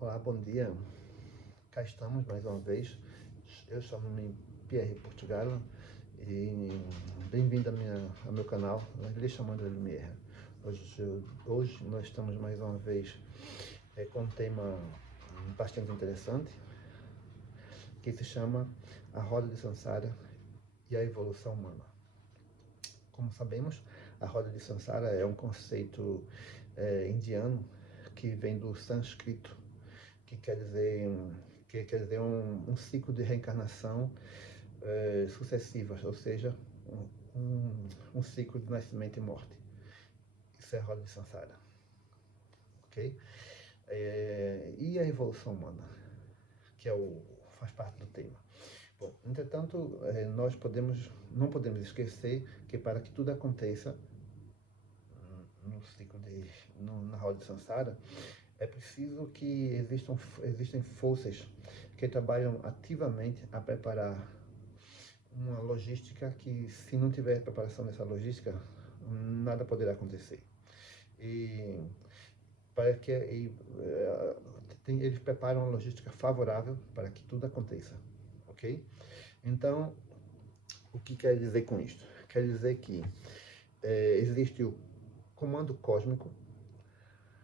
Olá, bom dia. Cá estamos mais uma vez. Eu chamo-me Pierre Portugal e bem-vindo ao meu canal, Igreja Chamando Lumière. Hoje nós estamos mais uma vez com um tema bastante interessante que se chama A Roda de Sansara e a Evolução Humana. Como sabemos, a Roda de Sansara é um conceito indiano que vem do sânscrito, que quer dizer um ciclo de reencarnação sucessivas, ou seja, um ciclo de nascimento e morte. Isso é a roda de Sansara. Ok? E a evolução humana, que faz parte do tema. Bom, entretanto, nós não podemos esquecer que para que tudo aconteça no ciclo na roda de Sansara, é preciso que existem forças que trabalham ativamente a preparar uma logística que, se não tiver preparação dessa logística, nada poderá acontecer. Eles preparam uma logística favorável para que tudo aconteça, ok? Então, o que quer dizer com isto? Quer dizer que existe o comando cósmico.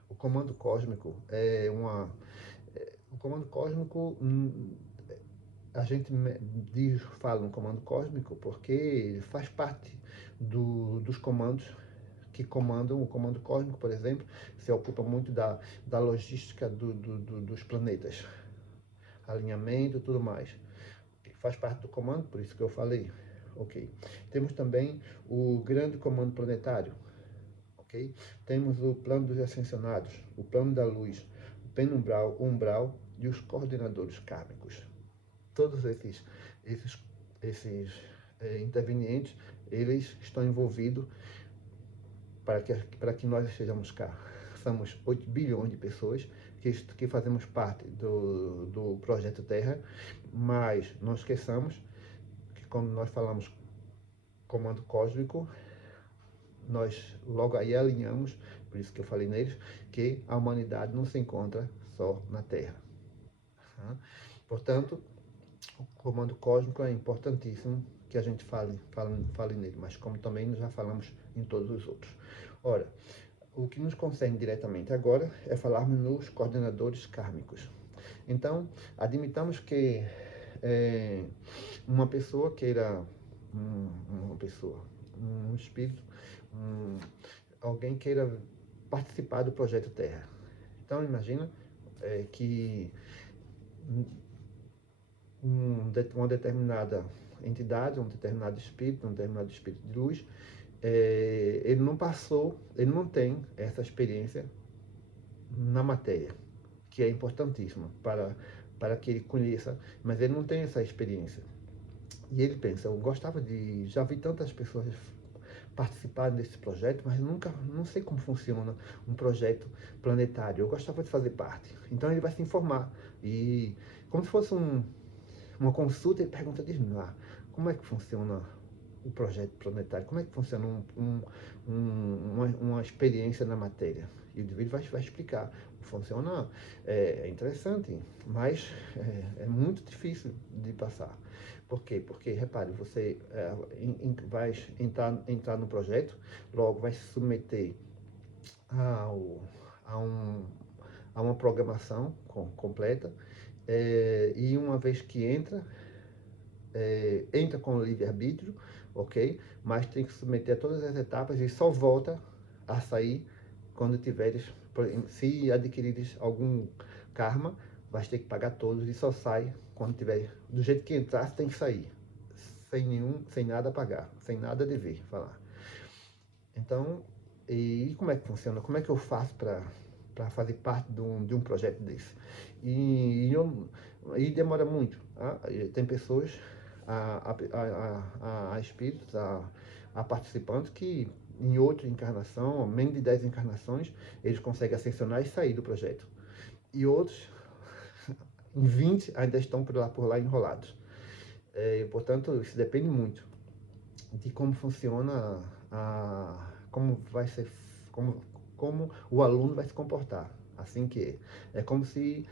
O comando cósmico a gente fala no comando cósmico porque ele faz parte dos comandos que comandam. O comando cósmico, por exemplo, se ocupa muito da logística dos planetas, alinhamento e tudo mais. Faz parte do comando, por isso que eu falei. Ok. Temos também o grande comando planetário. Okay? Temos o plano dos ascensionados, o plano da luz, o penumbral, umbral e os coordenadores kármicos. Todos esses intervenientes, eles estão envolvidos para que nós estejamos cá. Somos 8 bilhões de pessoas que fazemos parte do Projeto Terra, mas não esqueçamos que quando nós falamos comando cósmico, nós logo aí alinhamos, por isso que eu falei neles, que a humanidade não se encontra só na Terra. Portanto, o comando cósmico é importantíssimo que a gente fale nele, mas como também nós já falamos em todos os outros. Ora, o que nos concerne diretamente agora é falarmos nos coordenadores kármicos. Então, admitamos que uma pessoa queira, um espírito, alguém queira participar do Projeto Terra. Então, imagina que uma determinada entidade, um determinado espírito de luz, ele não tem essa experiência na matéria, que é importantíssima para que ele conheça, mas ele não tem essa experiência. E ele pensa, já vi tantas pessoas participar desse projeto, mas não sei como funciona um projeto planetário. Eu gostava de fazer parte. Então ele vai se informar. E como se fosse uma consulta, ele pergunta, diz-me lá, como é que funciona o projeto planetário? Como é que funciona uma experiência na matéria? E o indivíduo vai explicar. Funciona, é interessante, mas é muito difícil de passar. Por quê? Porque, repare, você vai entrar no projeto, logo vai se submeter a uma programação completa, e uma vez que entra com o livre-arbítrio, ok? Mas tem que submeter a todas as etapas e só volta a sair quando se adquirires algum karma, vai ter que pagar todos e só sai quando tiver. Do jeito que entrar, você tem que sair. Sem nada a pagar, sem nada a dever, falar. Então, e como é que funciona? Como é que eu faço para fazer parte de um projeto desse? E demora muito. Tem pessoas, espíritos, a participantes que em outra encarnação, menos de 10 encarnações, eles conseguem ascensionar e sair do projeto. E outros, em 20, ainda estão por lá enrolados. Portanto, isso depende muito de como funciona, como o aluno vai se comportar. Assim que é como se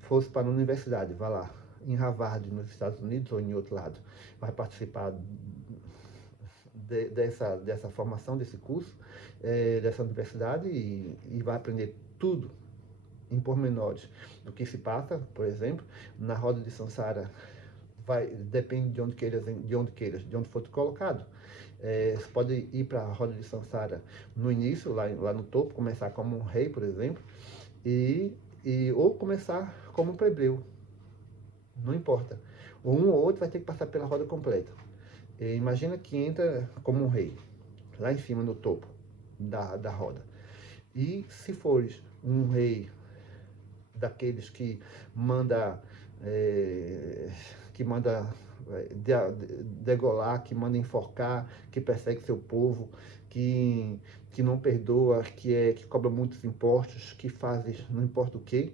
fosse para a universidade, vai lá, em Harvard, nos Estados Unidos ou em outro lado, vai participar dessa formação, desse curso, dessa universidade e vai aprender tudo em pormenores do que se passa, por exemplo, na roda de Sansara. Depende de onde de onde for colocado. Você pode ir para a roda de Sansara no início, lá no topo, começar como um rei, por exemplo, ou começar como um plebeu. Não importa. Um ou outro vai ter que passar pela roda completa. Imagina que entra como um rei, lá em cima no topo da roda. E se fores um rei daqueles manda que manda degolar, que manda enforcar, que persegue seu povo, que não perdoa, que cobra muitos impostos, que faz não importa o que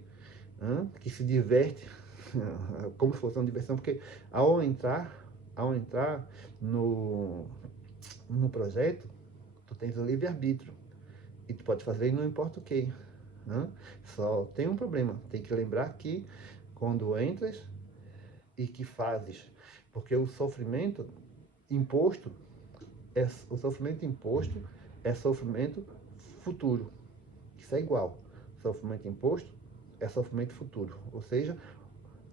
se diverte, como se fosse uma diversão, porque ao entrar no projeto, tu tens o livre-arbítrio, e tu pode fazer não importa o que. Só tem um problema, tem que lembrar que quando entras e que fazes, porque o sofrimento imposto é sofrimento futuro. Isso é igual. Sofrimento imposto é sofrimento futuro, ou seja,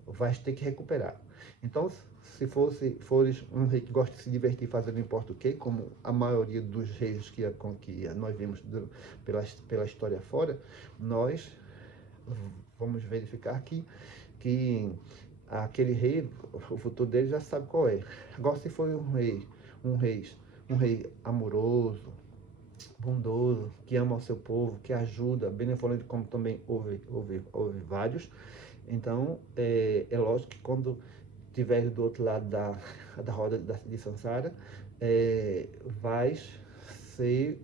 vais ter que recuperar. Então, se fores um rei que gosta de se divertir fazendo não importa o que, como a maioria dos reis que nós vimos pela história fora, nós vamos verificar que aquele rei, o futuro dele já sabe qual é. Agora, se for um rei amoroso, bondoso, que ama o seu povo, que ajuda, benevolente, como também houve vários. Então, é lógico que quando estiveres do outro lado da roda de Sansara, vais ser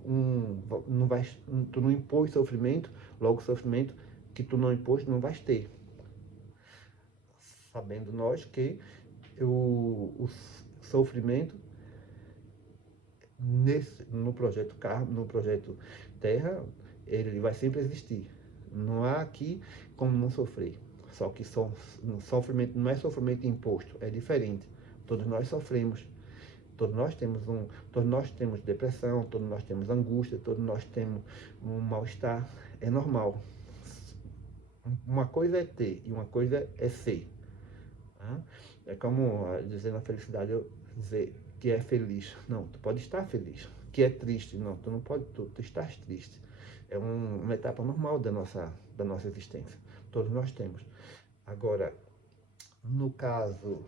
tu não impôs sofrimento, logo sofrimento que tu não impôs, não vais ter. Sabendo nós que o sofrimento no projeto no projeto Terra, ele vai sempre existir. Não há aqui como não sofrer. Só que sofrimento não é sofrimento imposto, é diferente. Todos nós sofremos. Todos nós temos depressão, todos nós temos angústia, todos nós temos um mal-estar. É normal. Uma coisa é ter e uma coisa é ser. É como dizer na felicidade, eu dizer que é feliz. Não, tu pode estar feliz. Que é triste. Não, tu não pode, tu estás triste. É uma etapa normal da nossa existência. Todos nós temos. Agora, no caso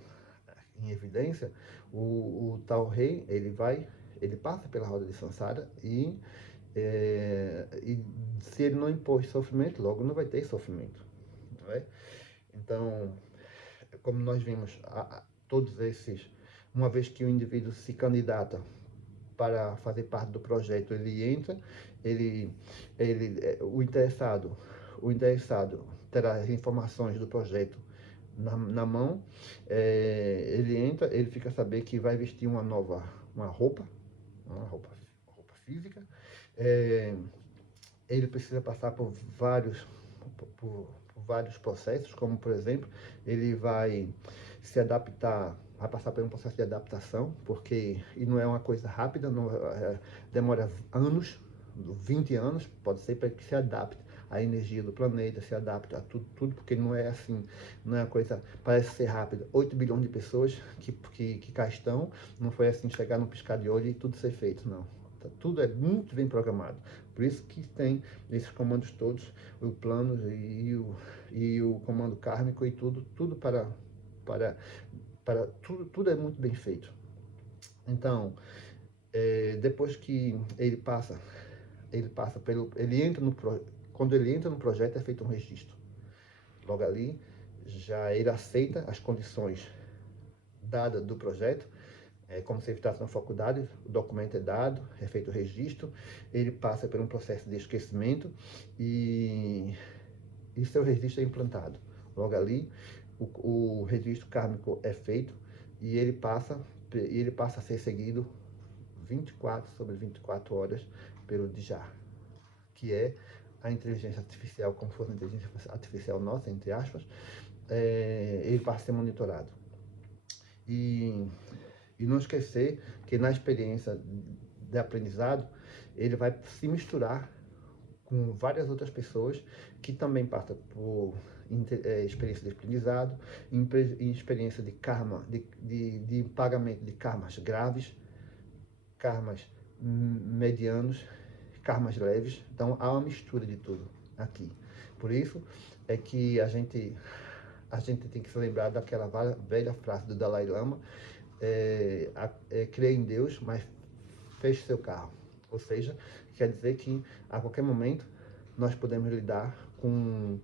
em evidência, o tal rei, ele passa pela roda de Sansara e se ele não impôs sofrimento, logo não vai ter sofrimento. Não é? Então, como nós vimos, todos esses, uma vez que o indivíduo se candidata para fazer parte do projeto, ele entra, o interessado terá as informações do projeto na mão, ele entra, ele fica a saber que vai vestir uma roupa física, ele precisa passar por vários processos, como por exemplo, ele vai se adaptar, vai passar por um processo de adaptação, e não é uma coisa rápida, demora anos, 20 anos, pode ser para que se adapte à energia do planeta, se adapte a tudo, porque não é assim, não é uma coisa, parece ser rápida. 8 bilhões de pessoas que cá estão, não foi assim chegar num piscar de olho e tudo ser feito, não. Tudo é muito bem programado. Por isso que tem esses comandos todos, o plano e o comando kármico e tudo para tudo é muito bem feito. Então, depois que quando ele entra no projeto é feito um registro. Logo ali, já ele aceita as condições dadas do projeto, como se ele estivesse na faculdade, o documento é dado, é feito o registro, ele passa por um processo de esquecimento e seu registro é implantado. Logo ali, o registro kármico é feito e ele passa a ser seguido 24 sobre 24 horas pelo Djar, que é a inteligência artificial como se fosse uma inteligência artificial nossa, entre aspas, ele passa a ser monitorado. E não esquecer que na experiência de aprendizado, ele vai se misturar com várias outras pessoas que também passam por experiência de aprendizado, experiência de karma, de pagamento de karmas graves, karmas medianos, karmas leves. Então há uma mistura de tudo aqui. Por isso é que a gente tem que se lembrar daquela velha frase do Dalai Lama: crê em Deus, mas feche seu carro. Ou seja, quer dizer que a qualquer momento nós podemos lidar com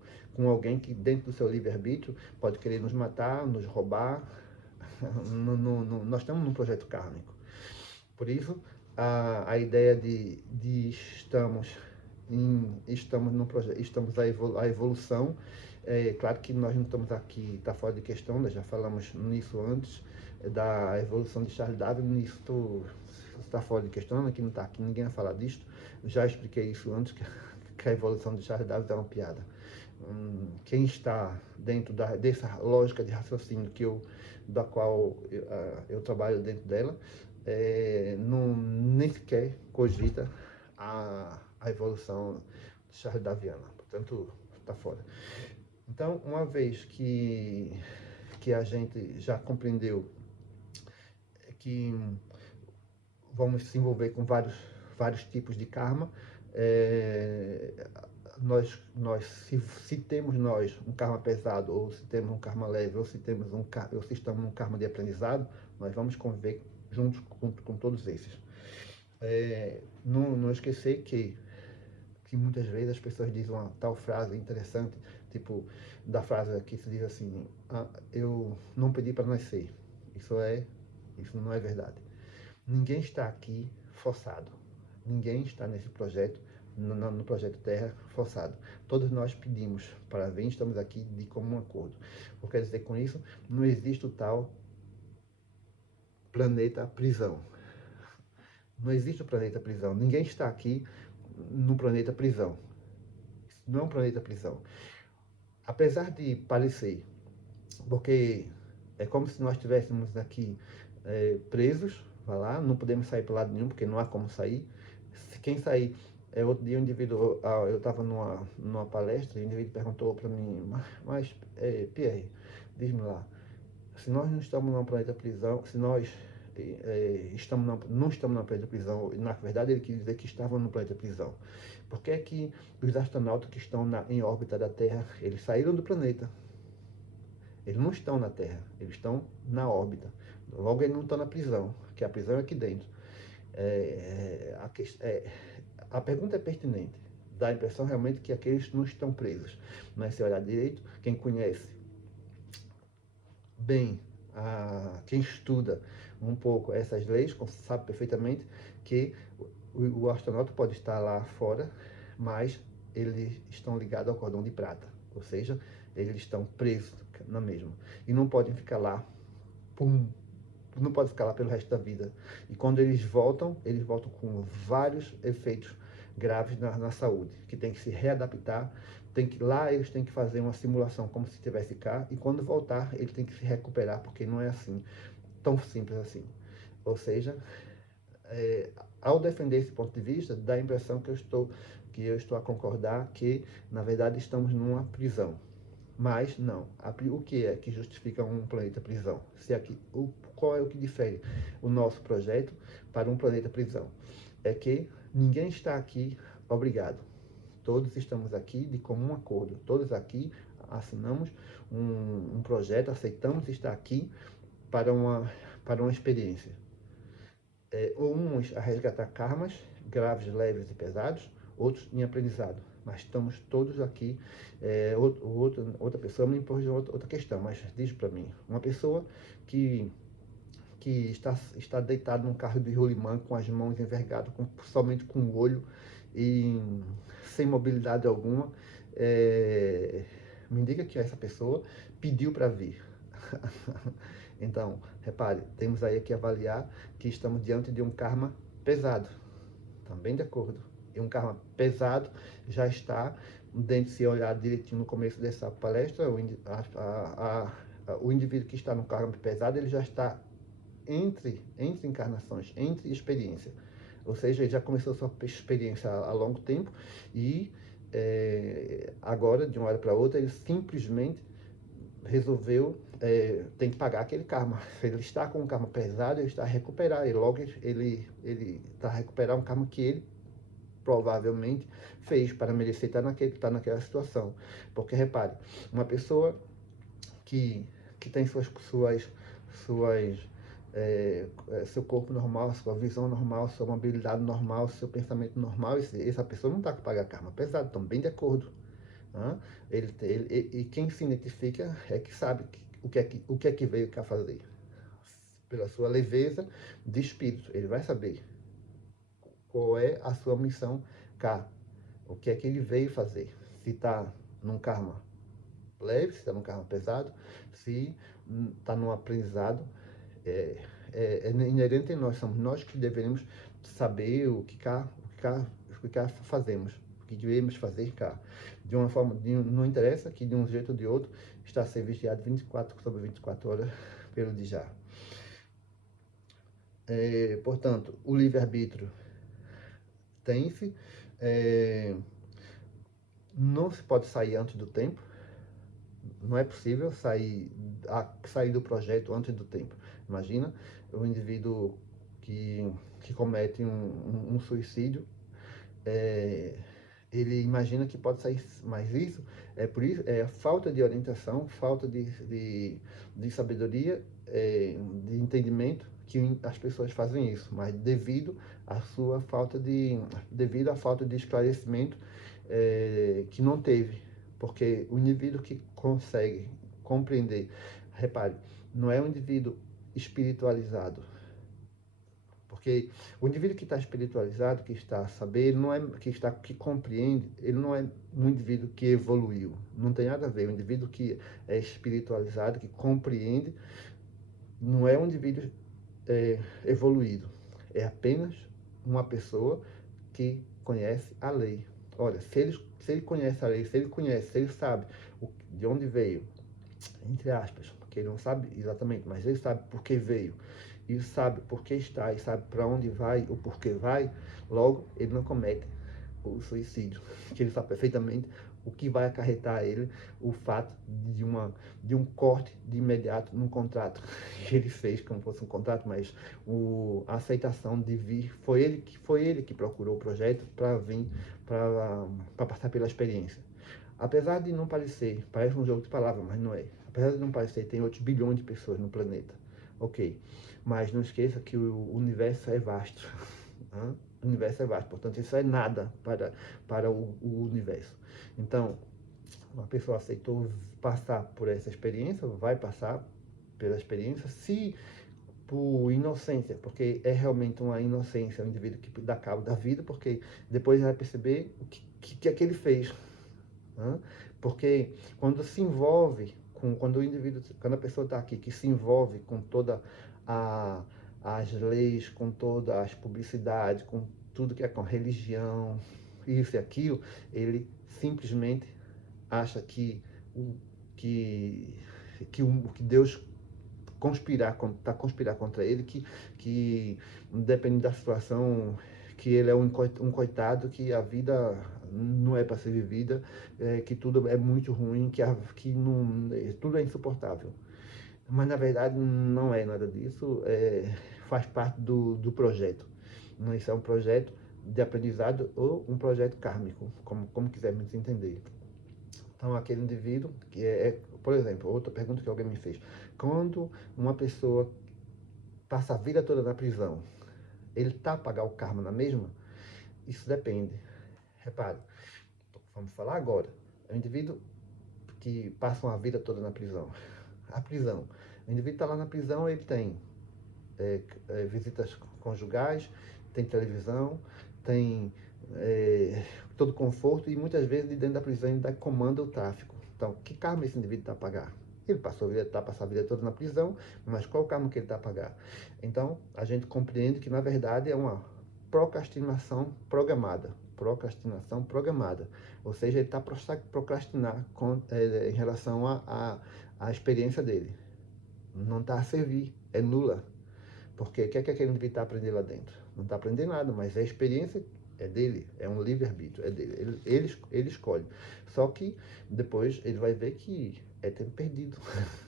alguém que dentro do seu livre-arbítrio pode querer nos matar, nos roubar. Nós estamos num projeto kármico. Por isso, a ideia de estamos num projeto, estamos a evolução. Claro que nós não estamos aqui, está fora de questão, nós já falamos nisso antes, da evolução de Charles Darwin, isso está fora de questão, aqui não está, aqui ninguém vai falar disto. Já expliquei isso antes, que a evolução de Charles Darwin é uma piada. Quem está dentro dessa lógica de raciocínio da qual eu trabalho dentro dela, nem sequer cogita a evolução chardaviana, portanto está fora. Então, uma vez que a gente já compreendeu que vamos se envolver com vários tipos de karma, se temos um karma pesado, ou se temos um karma leve, ou se estamos num karma de aprendizado, nós vamos conviver juntos com todos esses. Não esquecer que muitas vezes as pessoas dizem uma tal frase interessante, tipo, da frase que se diz assim: eu não pedi para nascer. Isso não é verdade. Ninguém está aqui forçado. Ninguém está nesse projeto, no projeto Terra, forçado. Todos nós pedimos para vir, estamos aqui de comum acordo. O que quer dizer com isso? Não existe o tal planeta prisão. Não existe o planeta prisão. Ninguém está aqui no planeta prisão. Isso não é um planeta prisão. Apesar de parecer, porque é como se nós estivéssemos aqui presos, vai lá, não podemos sair para lado nenhum, porque não há como sair. Se quem sair, outro dia um indivíduo, eu estava numa palestra, e o indivíduo perguntou para mim: mas Pierre, diz-me lá, se nós não estamos num planeta prisão, se nós não estamos na planeta prisão, na verdade ele quis dizer que estavam no planeta prisão. Por que é que os astronautas que estão em órbita da Terra, eles saíram do planeta? Eles não estão na Terra, eles estão na órbita. Logo, eles não estão na prisão, que a prisão é aqui dentro. A pergunta é pertinente. Dá a impressão realmente que aqueles não estão presos. Mas se olhar direito, quem conhece bem, quem estuda um pouco essas leis, sabe perfeitamente que o astronauta pode estar lá fora, mas eles estão ligados ao cordão de prata. Ou seja, eles estão presos na mesma. E não podem ficar lá, não podem ficar lá pelo resto da vida. E quando eles voltam com vários efeitos graves na saúde, que tem que se readaptar, lá eles têm que fazer uma simulação como se estivesse cá, e quando voltar, ele tem que se recuperar, porque não é assim, tão simples assim. Ou seja, ao defender esse ponto de vista, dá a impressão que eu estou a concordar que, na verdade, estamos numa prisão. Mas não. O que é que justifica um planeta prisão? Qual é o que difere o nosso projeto para um planeta prisão? É que ninguém está aqui obrigado. Todos estamos aqui de comum acordo. Todos aqui assinamos um projeto, aceitamos estar aqui para uma experiência. Uns a resgatar karmas graves, leves e pesados, outros em aprendizado. Mas estamos todos aqui. Outra pessoa me impôs outra questão, mas diz para mim: uma pessoa que está deitado num carro de rolimã, com as mãos envergadas, somente com o olho e sem mobilidade alguma, me diga que essa pessoa pediu para vir. Então, repare, temos aí que avaliar que estamos diante de um karma pesado. Também de acordo. E um karma pesado já está dentro, se olhar direitinho no começo dessa palestra, o indivíduo que está no karma pesado, ele já está entre encarnações, entre experiência. Ou seja, ele já começou sua experiência há longo tempo e agora, de uma hora para outra, ele simplesmente resolveu, tem que pagar aquele karma. Se ele está com um karma pesado, ele está a recuperar, e logo ele está a recuperar um karma que ele provavelmente fez para merecer estar naquela situação. Porque, repare, uma pessoa que tem seu corpo normal, sua visão normal, sua mobilidade normal, seu pensamento normal, essa pessoa não está com pagar karma pesado, estão bem de acordo. Né? E quem se identifica é que sabe o que é que veio cá fazer. Pela sua leveza de espírito, ele vai saber qual é a sua missão cá, o que é que ele veio fazer. Se está num karma leve, se está num karma pesado, se está num aprendizado, é inerente em nós, somos nós que deveríamos saber o que cá fazemos, o que devemos fazer cá. De uma forma, não interessa que de um jeito ou de outro está a ser vigiado 24 sobre 24 horas pelo Djá. Portanto, o livre-arbítrio tem-se, não se pode sair antes do tempo, não é possível sair do projeto antes do tempo. Imagina o indivíduo que comete um suicídio, ele imagina que pode sair, mas isso é falta de orientação, falta de sabedoria, de entendimento que as pessoas fazem isso, mas devido à falta de esclarecimento que não teve, porque o indivíduo que consegue compreender, repare, não é um indivíduo espiritualizado, porque o indivíduo que está espiritualizado, que está a saber, ele não é que compreende, ele não é um indivíduo que evoluiu. Não tem nada a ver. O indivíduo que é espiritualizado, que compreende, não é um indivíduo evoluído. É apenas uma pessoa que conhece a lei. Olha, se ele conhece a lei, se ele sabe de onde veio, entre aspas, porque ele não sabe exatamente, mas ele sabe por que veio, e sabe por que está, e sabe para onde vai, o porquê vai, logo ele não comete o suicídio, que ele sabe perfeitamente o que vai acarretar a ele o fato de um corte de imediato num contrato que ele fez, como fosse um contrato, mas a aceitação de vir, foi ele que procurou o projeto para vir, para passar pela experiência. Apesar de não parecer, parece um jogo de palavras, mas não é. Apesar de não parecer, tem outros bilhões de pessoas no planeta. Ok. Mas não esqueça que o universo é vasto. O universo é vasto. Portanto, isso é nada para o universo. Então, uma pessoa aceitou passar por essa experiência, vai passar pela experiência, se por inocência, porque é realmente uma inocência, um indivíduo que dá cabo da vida, porque depois vai perceber o que é que ele fez. Porque quando se envolve quando a pessoa está aqui, que se envolve com toda as leis, com todas as publicidades, com tudo que é com religião, isso e aquilo, ele simplesmente acha que Deus está conspirar contra ele, que depende da situação, que ele é um coitado, que a vida não é para ser vivida, que tudo é muito ruim, que não, tudo é insuportável. Mas na verdade não é nada disso, faz parte do projeto. Isso é um projeto de aprendizado ou um projeto kármico, como quisermos entender. Então, aquele indivíduo, por exemplo, outra pergunta que alguém me fez. Quando uma pessoa passa a vida toda na prisão, ele está a pagar o karma na mesma? Isso depende. Repare, vamos falar agora. É um indivíduo que passa uma vida toda na prisão. A prisão. O indivíduo está lá na prisão, ele tem visitas conjugais, tem televisão, tem todo conforto, e muitas vezes dentro da prisão ele ainda comanda o tráfico. Então, que karma esse indivíduo está a pagar? Ele passou a vida toda na prisão, mas qual o karma que ele está a pagar? Então, a gente compreende que, na verdade, é uma procrastinação programada. procrastinação programada. Ou seja, ele está procrastinar em relação à experiência dele. Não está a servir, é nula. Porque o que é que aquele indivíduo está aprendendo lá dentro? Não está aprendendo nada, mas a experiência é dele, é um livre-arbítrio, é dele. Ele escolhe. Só que depois ele vai ver que é tempo perdido.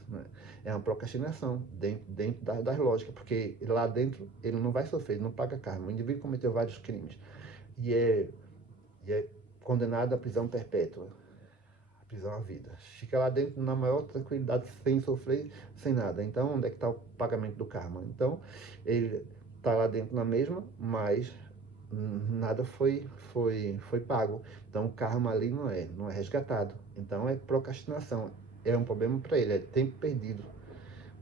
Né? É uma procrastinação dentro das lógicas, porque lá dentro ele não vai sofrer, ele não paga karma. O indivíduo cometeu vários crimes e é condenado à prisão perpétua, à prisão à vida. Fica lá dentro na maior tranquilidade, sem sofrer, sem nada. Então, onde é que está o pagamento do karma? Então, ele está lá dentro na mesma, mas nada foi pago. Então, o karma ali não é resgatado. Então, é procrastinação. É um problema para ele, é tempo perdido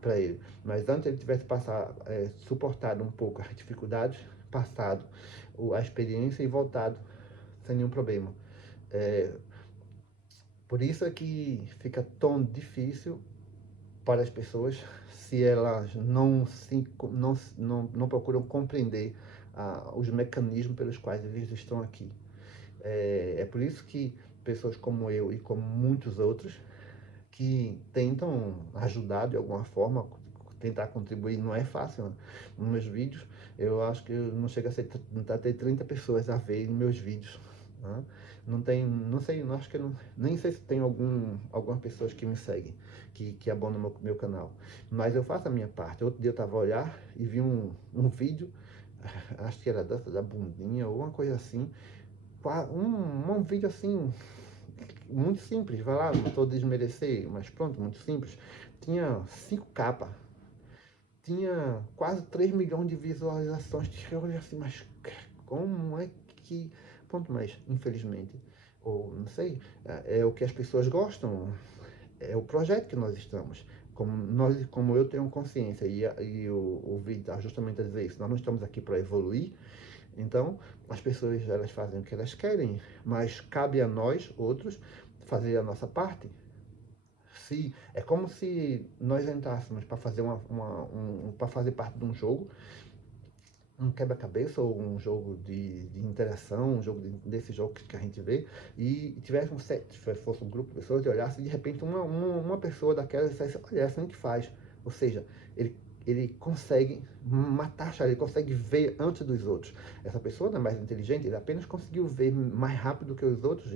para ele. Mas antes ele tivesse suportado um pouco as dificuldades, passado a experiência e voltado sem nenhum problema. Por isso é que fica tão difícil para as pessoas se elas não procuram compreender os mecanismos pelos quais eles estão aqui. É por isso que pessoas como eu e como muitos outros que tentam ajudar de alguma forma, tentar contribuir, não é fácil. Né? Nos meus vídeos, eu acho que não chega a ter 30 pessoas a ver meus vídeos. Né? Não tem, não sei, não acho que nem sei se tem algumas pessoas que me seguem, que abonam meu canal. Mas eu faço a minha parte. Outro dia eu estava a olhar e vi um vídeo, acho que era dança da bundinha ou uma coisa assim, um vídeo assim, muito simples, vai lá, não estou desmerecer, mas pronto, muito simples. Tinha 5 capas, tinha quase 3 milhões de visualizações. Eu olhei assim, mas como é que... Pronto, mas infelizmente, ou não sei, é o que as pessoas gostam, é o projeto que nós estamos. Como eu tenho consciência, e o vídeo está justamente a dizer isso, nós não estamos aqui para evoluir. Então, as pessoas elas fazem o que elas querem, mas cabe a nós, outros, fazer a nossa parte. É como se nós entrássemos para fazer para fazer parte de um jogo, um quebra-cabeça ou um jogo de interação, um jogo desse jogo que a gente vê, e tivesse fosse um grupo de pessoas e olhasse, e de repente uma pessoa daquela dissesse, olha, é assim que faz. Ou seja, ele consegue matar, ele consegue ver antes dos outros. Essa pessoa não é mais inteligente, ele apenas conseguiu ver mais rápido que os outros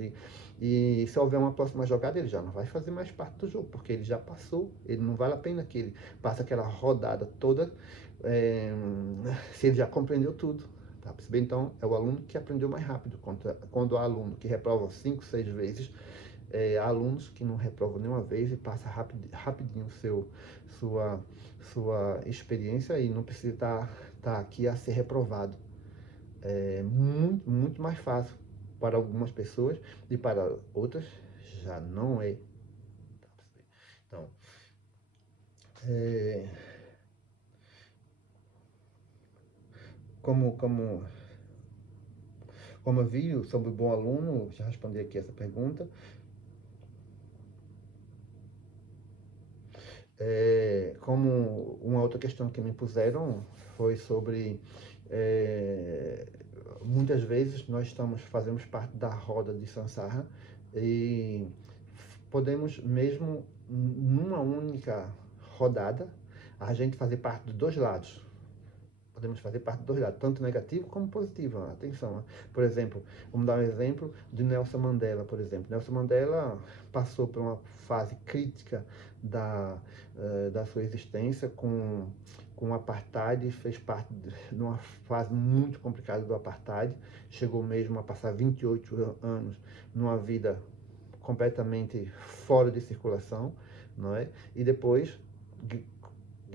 e se houver uma próxima jogada, ele já não vai fazer mais parte do jogo, porque ele já passou, ele não vale a pena que ele passe aquela rodada toda, se ele já compreendeu tudo. Tá percebendo? Então, é o aluno que aprendeu mais rápido. Quando há aluno que reprova 5, 6 vezes, há alunos que não reprovam nenhuma vez e passa rapidinho sua experiência e não precisa estar aqui a ser reprovado. É muito, muito mais fácil para algumas pessoas e para outras já não é. Então, como eu vi sobre o bom aluno, já respondi aqui essa pergunta. Como uma outra questão que me puseram foi sobre muitas vezes nós fazemos parte da roda de Sansara e podemos mesmo numa única rodada a gente fazer parte dos dois lados. Podemos fazer parte dos dois lados, tanto negativo como positivo. Atenção, né? Por exemplo, vamos dar um exemplo de Nelson Mandela, por exemplo. Nelson Mandela passou por uma fase crítica da sua existência com o apartheid, fez parte de uma fase muito complicada do apartheid, chegou mesmo a passar 28 anos numa vida completamente fora de circulação, não é? E depois,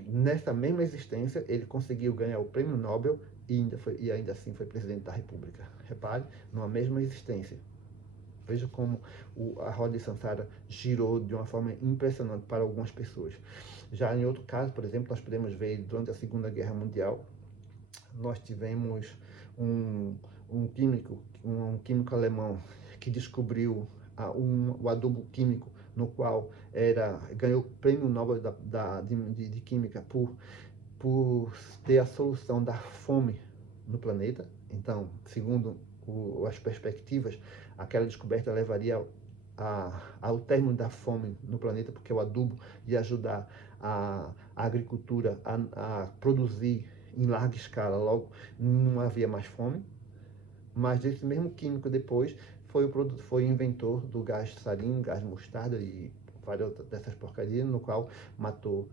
nessa mesma existência, ele conseguiu ganhar o prêmio Nobel e ainda assim foi presidente da República. Repare, numa mesma existência. Veja como a roda de Sansara girou de uma forma impressionante para algumas pessoas. Já em outro caso, por exemplo, nós podemos ver durante a Segunda Guerra Mundial, nós tivemos um químico alemão que descobriu o adubo químico, no qual ganhou o prêmio Nobel de Química por ter a solução da fome no planeta. Então, segundo as perspectivas, aquela descoberta levaria ao término da fome no planeta, porque o adubo ia ajudar a agricultura a produzir em larga escala, logo não havia mais fome. Mas esse mesmo químico depois foi inventor do gás sarin, gás mostarda e várias dessas porcarias, no qual matou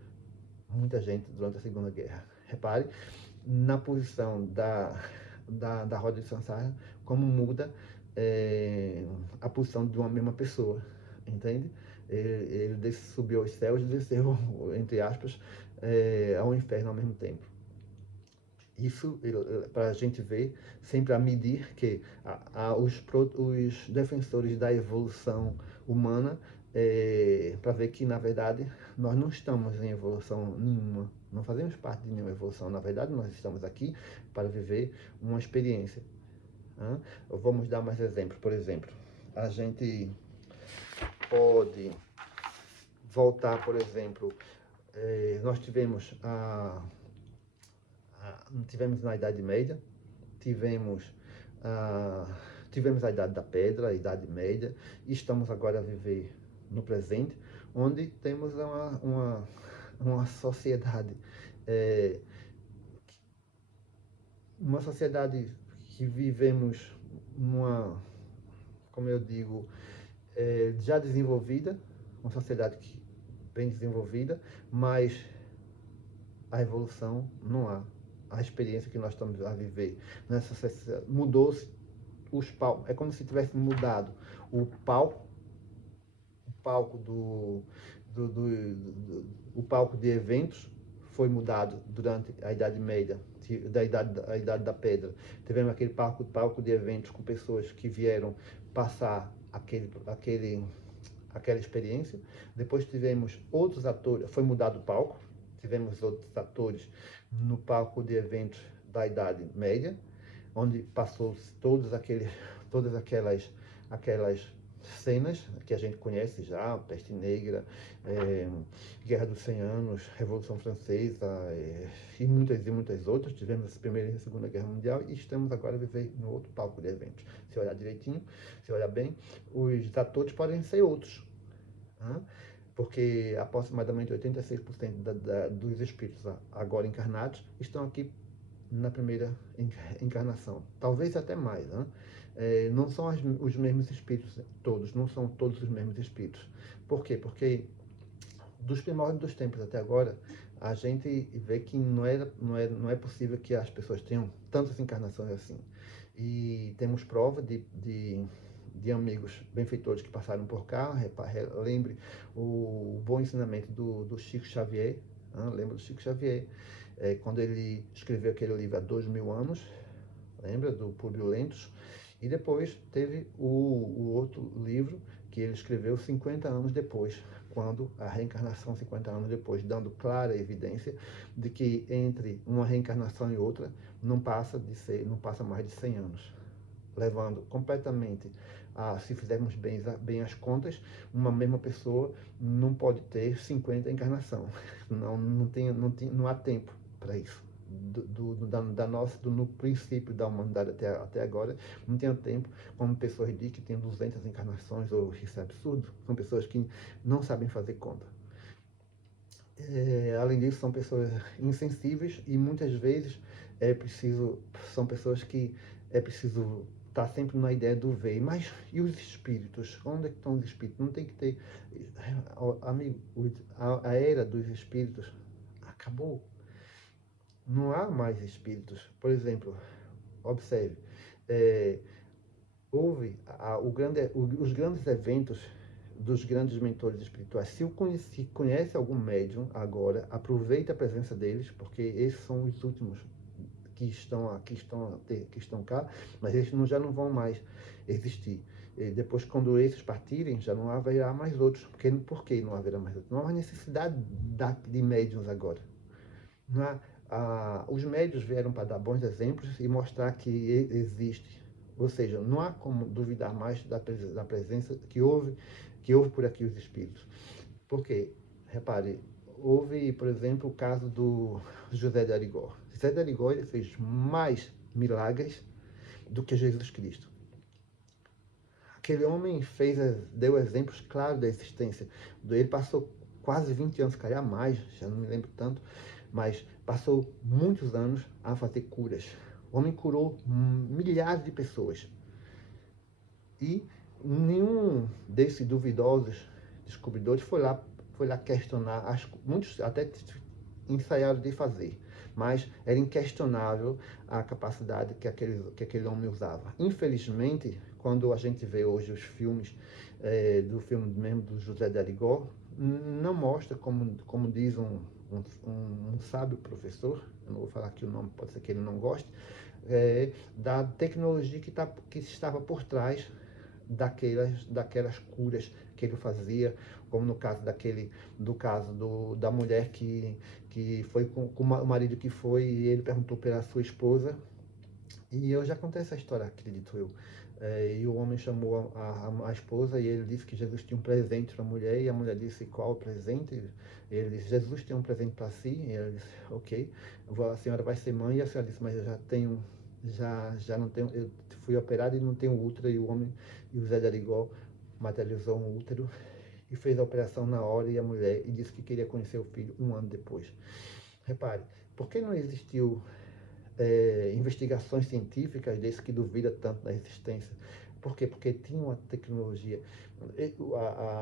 muita gente durante a Segunda Guerra. Repare na posição da roda de Sansara, como muda a posição de uma mesma pessoa, entende? Ele subiu aos céus e desceu, entre aspas, ao inferno ao mesmo tempo. Isso para a gente ver, sempre a medir que os defensores da evolução humana, para ver que, na verdade, nós não estamos em evolução nenhuma, não fazemos parte de nenhuma evolução. Na verdade, nós estamos aqui para viver uma experiência. Vamos dar mais exemplos. Por exemplo, a gente pode voltar, por exemplo, nós tivemos na Idade Média, tivemos a Idade da Pedra, a Idade Média, e estamos agora a viver no presente, onde temos uma sociedade, que vivemos como eu digo, já desenvolvida, uma sociedade bem desenvolvida, mas a evolução não há. A experiência que nós estamos a viver nessa sociedade mudou-se os palcos. É como se tivesse mudado o palco o palco de eventos foi mudado durante a Idade Média, a Idade da Pedra. Tivemos aquele palco de eventos com pessoas que vieram passar aquela experiência. Depois tivemos outros atores, foi mudado o palco, tivemos outros atores no palco de eventos da Idade Média, onde passou todas aquelas cenas que a gente conhece já, Peste Negra, Guerra dos 100 Anos, Revolução Francesa e muitas outras. Tivemos a Primeira e a Segunda Guerra Mundial e estamos agora a viver no outro palco de eventos. Se olhar direitinho, se olhar bem, os atores podem ser outros, porque aproximadamente 86% dos espíritos agora encarnados estão aqui na primeira encarnação, talvez até mais, não são os mesmos espíritos todos, não são todos os mesmos espíritos. Por quê? Porque dos primórdios dos tempos até agora, a gente vê que não é possível que as pessoas tenham tantas encarnações assim. E temos prova de amigos benfeitores que passaram por cá. Lembre o bom ensinamento do Chico Xavier, lembra do Chico Xavier, quando ele escreveu aquele livro há 2000 anos, lembra, do Públio Lentos, e depois teve o outro livro que ele escreveu 50 anos depois, quando a reencarnação 50 anos depois, dando clara evidência de que entre uma reencarnação e outra não passa mais de 100 anos, levando completamente se fizermos bem as contas, uma mesma pessoa não pode ter 50 encarnações, não há tempo para isso. No princípio da humanidade até agora, não tinha tempo, como pessoas dizem que tem 200 encarnações, ou isso é absurdo, são pessoas que não sabem fazer conta. Além disso, são pessoas insensíveis e muitas vezes são pessoas que é preciso estar sempre na ideia do ver. Mas e os espíritos? Onde é que estão os espíritos? Não tem que ter... Amigo, a era dos espíritos acabou. Não há mais espíritos. Por exemplo, observe, houve os grandes eventos dos grandes mentores espirituais. Se conhece algum médium agora, aproveita a presença deles, porque esses são os últimos que estão cá, mas eles já não vão mais existir. E depois, quando esses partirem, já não haverá mais outros. Por que não haverá mais outros? Não há uma necessidade de médiums agora. Não há, os médios vieram para dar bons exemplos e mostrar que existe. Ou seja, não há como duvidar mais da presença que houve por aqui os espíritos. Por quê? Repare, houve, por exemplo, o caso do José de Arigó. José de Arigó, ele fez mais milagres do que Jesus Cristo. Aquele homem deu exemplos claros da existência. Ele passou quase 20 anos, calhar mais, já não me lembro tanto, mas passou muitos anos a fazer curas. O homem curou milhares de pessoas. E nenhum desses duvidosos descobridores foi lá questionar, muitos até ensaiaram de fazer, mas era inquestionável a capacidade que aquele homem usava. Infelizmente, quando a gente vê hoje os filmes, do filme mesmo do José de Arigó, não mostra, como diz um sábio professor, eu não vou falar aqui o nome, pode ser que ele não goste, da tecnologia que estava por trás daquelas curas que ele fazia, como no caso da mulher que foi com o marido que foi, e ele perguntou pela sua esposa, e eu já contei essa história, acredito eu. E o homem chamou a esposa, e ele disse que Jesus tinha um presente para a mulher, e a mulher disse: qual o presente? Ele disse: Jesus tem um presente para si. E ela disse: ok, a senhora vai ser mãe. E a senhora disse: mas eu já tenho, já não tenho, eu fui operado e não tenho útero. E o Zé de Arigó materializou um útero e fez a operação na hora, e a mulher, e disse que queria conhecer o filho 1 ano depois. Repare, por que não existiu investigações científicas desse que duvida tanto da existência? Por quê? Porque tinha uma tecnologia.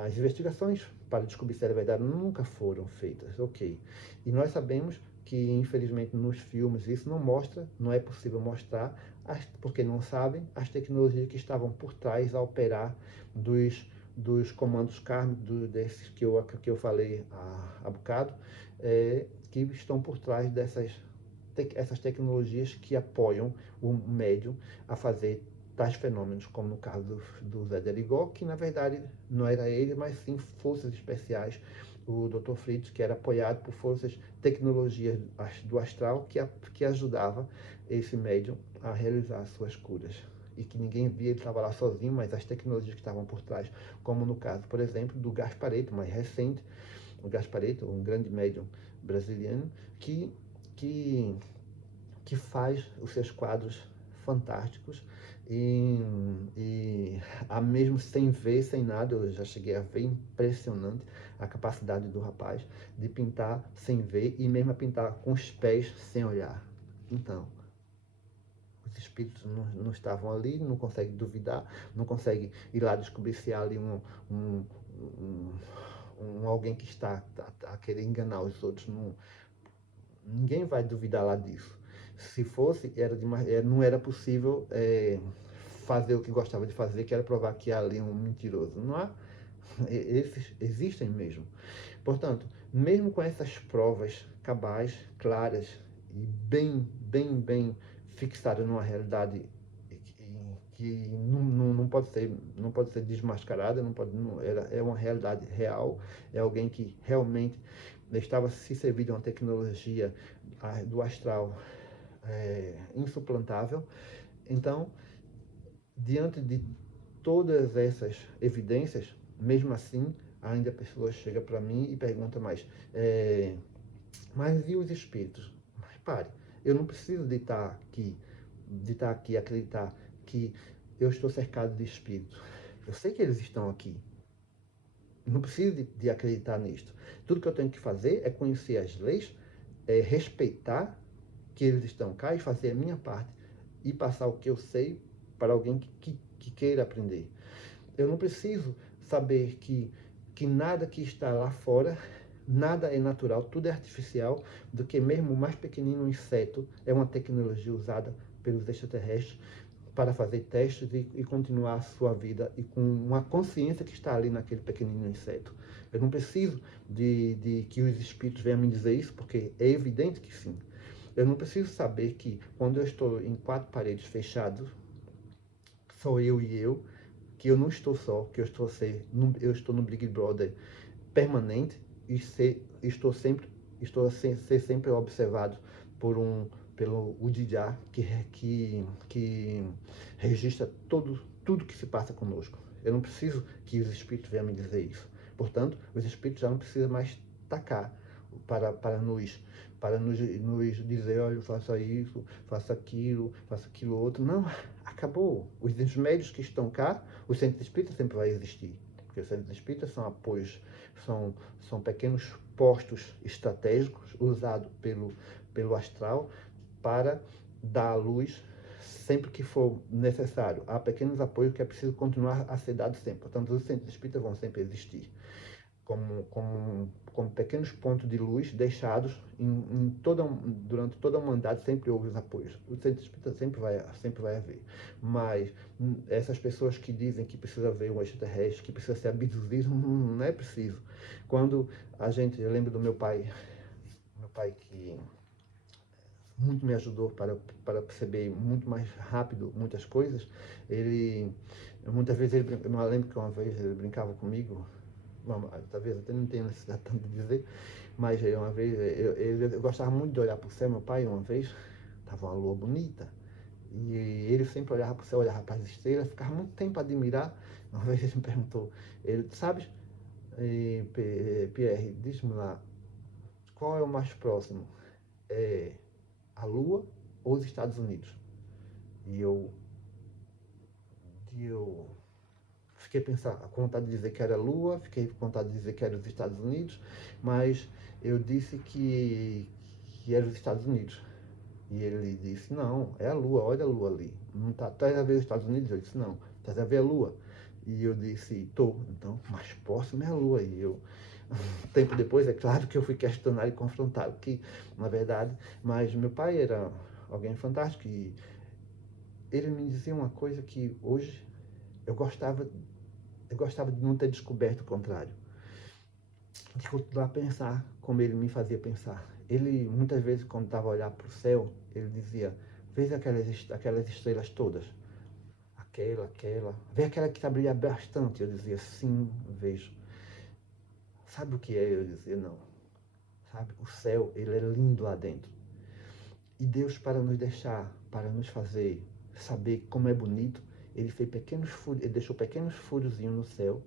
As investigações para descobrir se era verdade nunca foram feitas, ok. E nós sabemos que, infelizmente, nos filmes isso não é possível mostrar, porque não sabem as tecnologias que estavam por trás a operar dos comandos kármicos, desses que eu falei há bocado, que estão por trás essas tecnologias que apoiam o médium a fazer tais fenômenos, como no caso do Zé de Arigó, que na verdade não era ele, mas sim forças especiais, o Dr. Fritz, que era apoiado por tecnologias do astral, que ajudava esse médium a realizar as suas curas. E que ninguém via, ele estava lá sozinho, mas as tecnologias que estavam por trás, como no caso, por exemplo, do Gasparetto, mais recente, o Gasparetto, um grande médium brasileiro, que faz os seus quadros fantásticos, e mesmo sem ver, sem nada, eu já cheguei a ver, impressionante a capacidade do rapaz de pintar sem ver, e mesmo a pintar com os pés sem olhar. Então, os espíritos não estavam ali, não consegue duvidar, não consegue ir lá descobrir se há ali alguém que está a querer enganar os outros. Ninguém vai duvidar lá disso. Se fosse, não era possível fazer o que gostava de fazer, que era provar que há ali um mentiroso. Não há? Esses existem mesmo. Portanto, mesmo com essas provas cabais, claras e bem fixadas numa realidade que não pode ser desmascarada, é uma realidade real, é alguém que realmente estava se servindo de uma tecnologia do astral insuplantável. Então, diante de todas essas evidências, mesmo assim, ainda a pessoa chega para mim e pergunta mas e os espíritos? Repare, eu não preciso de estar aqui e acreditar que eu estou cercado de espíritos. Eu sei que eles estão aqui. Não preciso de acreditar nisto. Tudo que eu tenho que fazer é conhecer as leis, respeitar que eles estão cá e fazer a minha parte e passar o que eu sei para alguém que queira aprender. Eu não preciso saber que nada que está lá fora, nada é natural, tudo é artificial, do que mesmo o mais pequenino inseto é uma tecnologia usada pelos extraterrestres para fazer testes e continuar a sua vida, e com uma consciência que está ali naquele pequenino inseto. Eu não preciso de que os espíritos venham me dizer isso, porque é evidente que sim. Eu não preciso saber que quando eu estou em 4 paredes fechadas, sou eu e eu, que eu não estou só, que eu estou no Big Brother permanente, e estou a ser sempre observado pelo Udijá, que registra tudo que se passa conosco. Eu não preciso que os espíritos venham me dizer isso. Portanto, os espíritos já não precisam mais tacar para nos dizer, olha, faça isso, faça aquilo outro. Não, acabou. Os médios que estão cá, o centro espírita sempre vai existir. Porque os centros espíritas são apoios, são pequenos postos estratégicos usados pelo astral para dar à luz sempre que for necessário. Há pequenos apoios que é preciso continuar a ser dado sempre. Portanto, os centros espíritas vão sempre existir como pequenos pontos de luz deixados durante toda a humanidade. Sempre houve os apoios. O centro espírita sempre vai haver. Mas essas pessoas que dizem que precisa haver um extraterrestre, que precisa ser abduzido, não é preciso. Eu lembro do meu pai que muito me ajudou para perceber muito mais rápido muitas coisas. Muitas vezes, eu lembro que uma vez ele brincava comigo, talvez até não tenha necessidade tanto de dizer, mas uma vez, eu gostava muito de olhar para o céu. Meu pai, uma vez, estava uma lua bonita, e ele sempre olhava para o céu, olhava para as estrelas, ficava muito tempo a admirar. Uma vez ele me perguntou, sabes, Pierre, diz-me lá, qual é o mais próximo? A Lua ou os Estados Unidos? E eu fiquei com vontade de dizer que era a Lua, fiquei com vontade de dizer que era os Estados Unidos, mas eu disse que era os Estados Unidos. E ele disse, não, é a Lua, olha a Lua ali. Não estás a ver os Estados Unidos? Eu disse, não, estás a ver a Lua? E eu disse, então, mais próximo é a Lua. E eu, tempo depois, é claro que eu fui questionado e confrontado, que, na verdade, mas meu pai era alguém fantástico, e ele me dizia uma coisa que hoje eu gostava de não ter descoberto o contrário, de continuar a pensar como ele me fazia pensar. Ele, muitas vezes, quando estava a olhar para o céu, ele dizia, veja aquelas estrelas todas, vê aquela que está brilhando bastante. Eu dizia, sim, vejo. Sabe o que é? Eu dizia, não. Sabe, o céu, ele é lindo lá dentro. E Deus, para nos fazer saber como é bonito, ele deixou pequenos furozinhos no céu,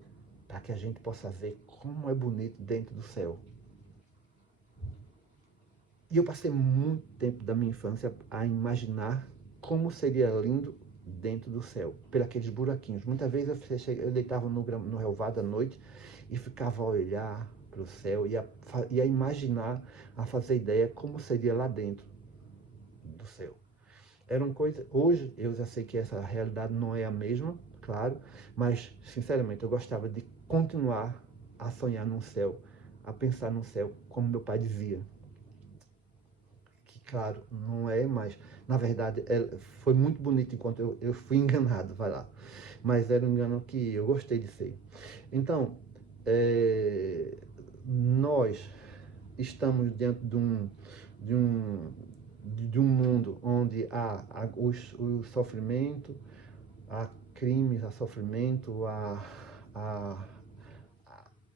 para que a gente possa ver como é bonito dentro do céu. E eu passei muito tempo da minha infância a imaginar como seria lindo dentro do céu, por aqueles buraquinhos. Muitas vezes eu deitava no relvado à noite e ficava a olhar para o céu e a imaginar, a fazer ideia como seria lá dentro do céu. Hoje eu já sei que essa realidade não é a mesma, claro, mas sinceramente eu gostava de continuar a sonhar no céu, a pensar no céu, como meu pai dizia. Que claro, não é, mas na verdade foi muito bonito enquanto eu fui enganado, vai lá. Mas era um engano que eu gostei de ser. Então, nós estamos diante de um mundo onde há o sofrimento, há crimes, há sofrimento, há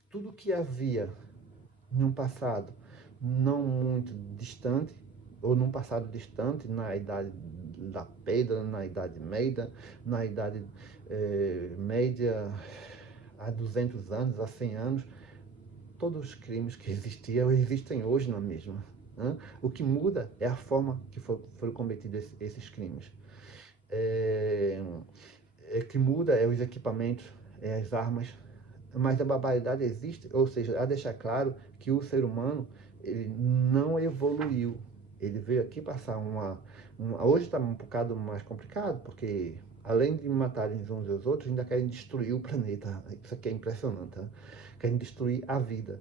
tudo que havia num passado não muito distante, ou num passado distante, na Idade da Pedra, na Idade Média, na Idade Média, há 200 anos, há 100 anos, todos os crimes que existiam existem hoje na mesma. Né? O que muda é a forma que foram cometidos esses crimes. O que muda é os equipamentos, as armas, mas a barbaridade existe, ou seja, a deixar claro que o ser humano ele não evoluiu. Ele veio aqui passar hoje está um bocado mais complicado, porque além de matarem uns aos outros, ainda querem destruir o planeta. Isso aqui é impressionante. Tá? Querem destruir a vida.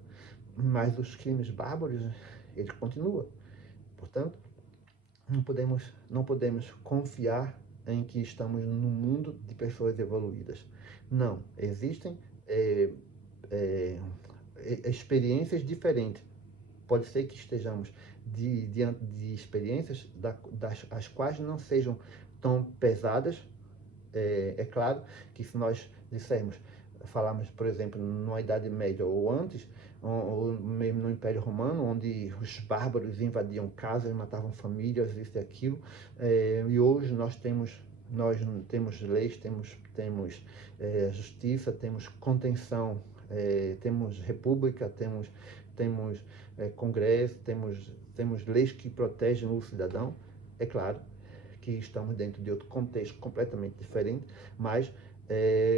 Mas os crimes bárbaros, eles continuam. Portanto, não podemos confiar em que estamos num mundo de pessoas evoluídas. Não, existem experiências diferentes. Pode ser que estejamos diante de experiências as quais não sejam tão pesadas. É claro que se nós falarmos, por exemplo, numa Idade Média ou antes, ou mesmo no Império Romano, onde os bárbaros invadiam casas, matavam famílias, isso e aquilo, e hoje nós temos leis, temos justiça, temos contenção temos república, temos congresso, temos leis que protegem o cidadão. É claro que estamos dentro de outro contexto completamente diferente, mas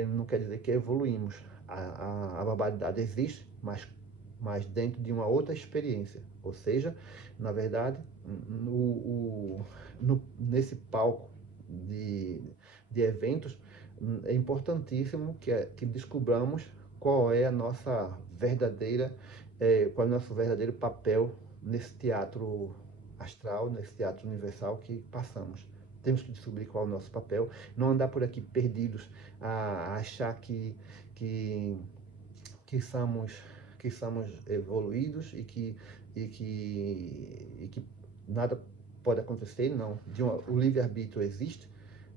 não quer dizer que evoluímos. A barbaridade existe, mas dentro de uma outra experiência. Ou seja, na verdade, nesse palco de eventos, é importantíssimo que descobramos qual é a nossa qual é o nosso verdadeiro papel nesse teatro astral, nesse teatro universal que passamos. Temos que descobrir qual é o nosso papel, não andar por aqui perdidos, a achar que somos evoluídos e que nada pode acontecer. Não. O livre-arbítrio existe,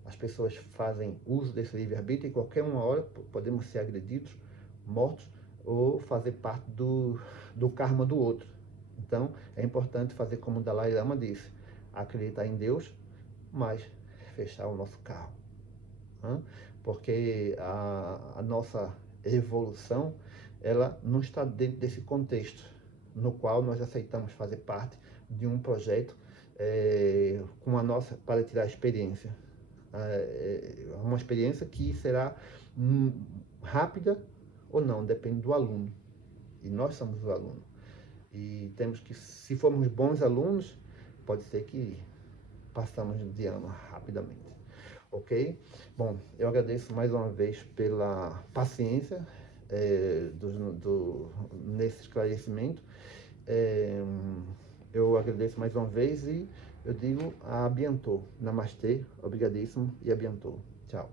as pessoas fazem uso desse livre-arbítrio e qualquer uma hora podemos ser agredidos, mortos ou fazer parte do karma do outro. Então, é importante fazer como o Dalai Lama disse, acreditar em Deus, mas fechar o nosso carro. Porque a nossa evolução, ela não está dentro desse contexto no qual nós aceitamos fazer parte de um projeto com a nossa, para tirar a experiência. Uma experiência que será rápida ou não, depende do aluno. E nós somos o aluno. E temos que, se formos bons alunos, pode ser que passamos de ano rapidamente. Ok? Bom, eu agradeço mais uma vez pela paciência nesse esclarecimento. Eu agradeço mais uma vez e eu digo a Bientô. Namastê, obrigadíssimo e a Bientô. Tchau.